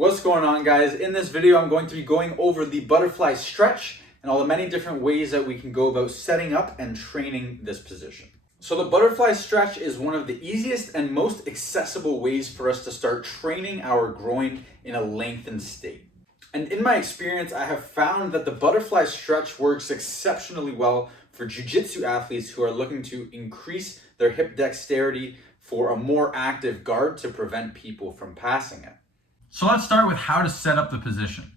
What's going on, guys? In this video, I'm going to be going over the butterfly stretch and all the many different ways that we can go about setting up and training this position. So the butterfly stretch is one of the easiest and most accessible ways for us to start training our groin in a lengthened state. And in my experience, I have found that the butterfly stretch works exceptionally well for Jiu Jitsu athletes who are looking to increase their hip dexterity for a more active guard to prevent people from passing it. So let's start with how to set up the position.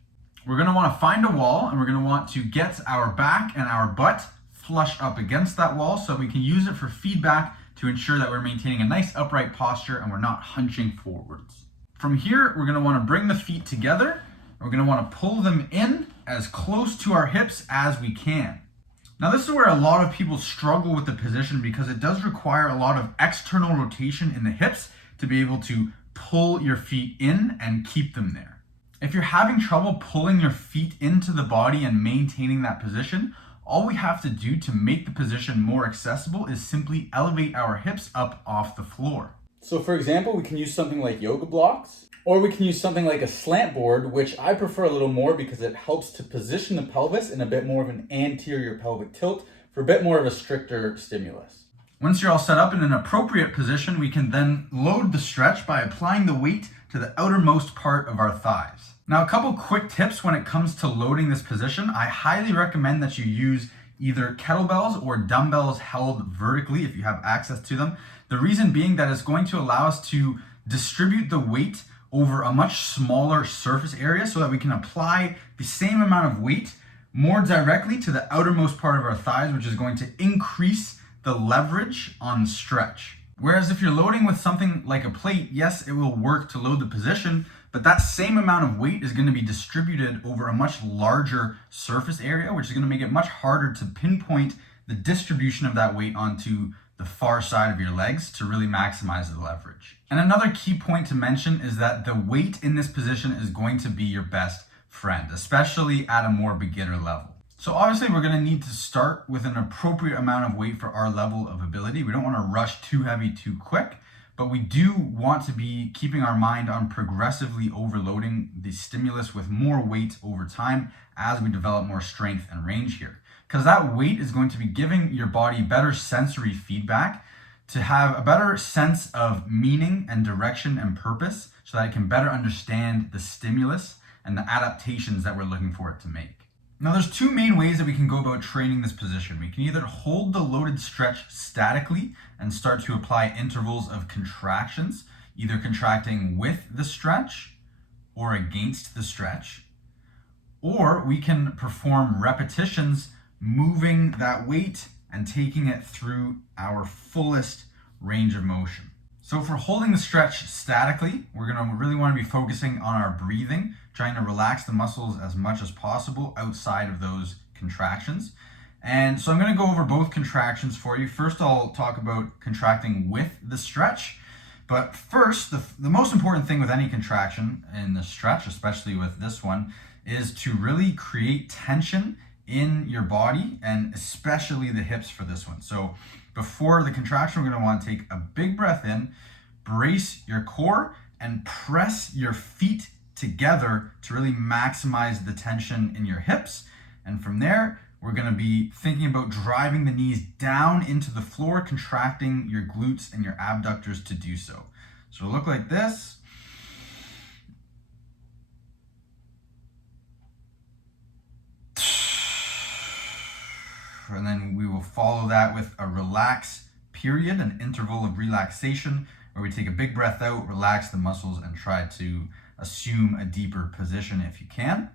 We're going to want to find a wall, and we're going to want to get our back and our butt flush up against that wall so we can use it for feedback to ensure that we're maintaining a nice upright posture and we're not hunching forwards. From here, we're going to want to bring the feet together. We're going to want to pull them in as close to our hips as we can. Now, this is where a lot of people struggle with the position because it does require a lot of external rotation in the hips to be able to pull your feet in and keep them there. If you're having trouble pulling your feet into the body and maintaining that position, all we have to do to make the position more accessible is simply elevate our hips up off the floor. So for example, we can use something like yoga blocks, or we can use something like a slant board, which I prefer a little more because it helps to position the pelvis in a bit more of an anterior pelvic tilt for a bit more of a stricter stimulus. Once you're all set up in an appropriate position, we can then load the stretch by applying the weight to the outermost part of our thighs. Now, a couple quick tips when it comes to loading this position. I highly recommend that you use either kettlebells or dumbbells held vertically if you have access to them. The reason being that it's going to allow us to distribute the weight over a much smaller surface area so that we can apply the same amount of weight more directly to the outermost part of our thighs, which is going to increase the leverage on stretch. Whereas if you're loading with something like a plate, yes, it will work to load the position, but that same amount of weight is going to be distributed over a much larger surface area, which is going to make it much harder to pinpoint the distribution of that weight onto the far side of your legs to really maximize the leverage. And another key point to mention is that the weight in this position is going to be your best friend, especially at a more beginner level. So obviously we're going to need to start with an appropriate amount of weight for our level of ability. We don't want to rush too heavy too quick, but we do want to be keeping our mind on progressively overloading the stimulus with more weight over time as we develop more strength and range here. Because that weight is going to be giving your body better sensory feedback to have a better sense of meaning and direction and purpose so that it can better understand the stimulus and the adaptations that we're looking for it to make. Now, there's two main ways that we can go about training this position. We can either hold the loaded stretch statically and start to apply intervals of contractions, either contracting with the stretch or against the stretch, or we can perform repetitions moving that weight and taking it through our fullest range of motion. So if we're holding the stretch statically, we're going to really want to be focusing on our breathing, trying to relax the muscles as much as possible outside of those contractions. And so I'm going to go over both contractions for you. First, I'll talk about contracting with the stretch. But first, the most important thing with any contraction in the stretch, especially with this one, is to really create tension in your body and especially the hips for this one. So before the contraction, we're going to want to take a big breath in, brace your core, and press your feet together to really maximize the tension in your hips. And from there, we're going to be thinking about driving the knees down into the floor, contracting your glutes and your abductors to do so. So it'll look like this. And then we will follow that with a relax period, an interval of relaxation, where we take a big breath out, relax the muscles, and try to assume a deeper position if you can.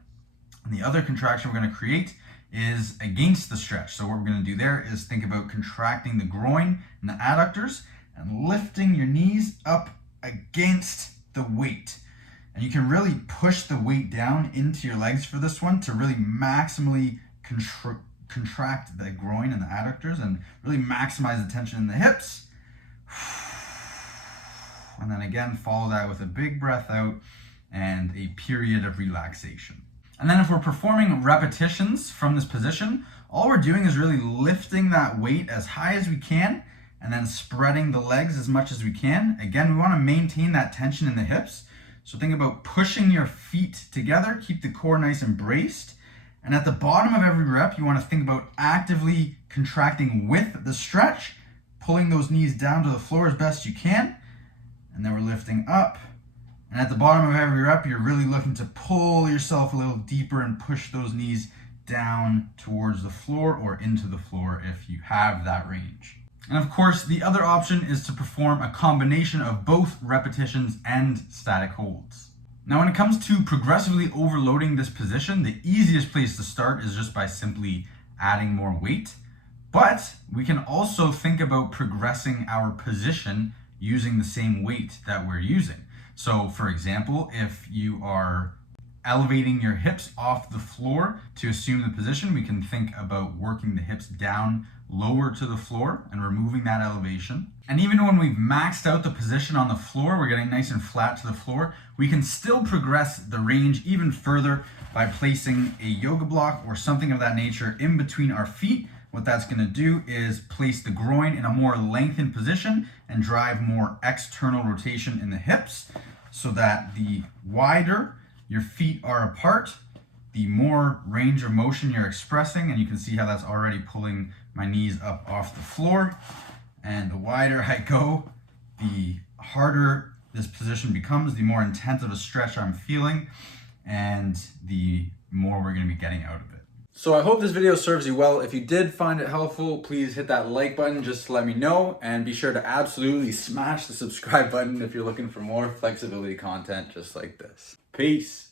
And the other contraction we're going to create is against the stretch. So what we're going to do there is think about contracting the groin and the adductors and lifting your knees up against the weight. And you can really push the weight down into your legs for this one to really maximally contract the groin and the adductors and really maximize the tension in the hips. And then again, follow that with a big breath out and a period of relaxation. And then if we're performing repetitions from this position, all we're doing is really lifting that weight as high as we can and then spreading the legs as much as we can. Again, we want to maintain that tension in the hips. So think about pushing your feet together, keep the core nice and braced. And at the bottom of every rep, you want to think about actively contracting with the stretch, pulling those knees down to the floor as best you can. And then we're lifting up. And at the bottom of every rep, you're really looking to pull yourself a little deeper and push those knees down towards the floor or into the floor if you have that range. And of course, the other option is to perform a combination of both repetitions and static holds. Now, when it comes to progressively overloading this position, the easiest place to start is just by simply adding more weight. But we can also think about progressing our position using the same weight that we're using. So for example, if you are elevating your hips off the floor to assume the position, we can think about working the hips down lower to the floor and removing that elevation. And even when we've maxed out the position on the floor, we're getting nice and flat to the floor, we can still progress the range even further by placing a yoga block or something of that nature in between our feet. What that's going to do is place the groin in a more lengthened position and drive more external rotation in the hips, so that the wider your feet are apart, the more range of motion you're expressing. And you can see how that's already pulling my knees up off the floor. And the wider I go, the harder this position becomes, the more intense of a stretch I'm feeling, and the more we're going to be getting out of it. So I hope this video serves you well. If you did find it helpful, please hit that like button just to let me know, and be sure to absolutely smash the subscribe button if you're looking for more flexibility content just like this. Peace.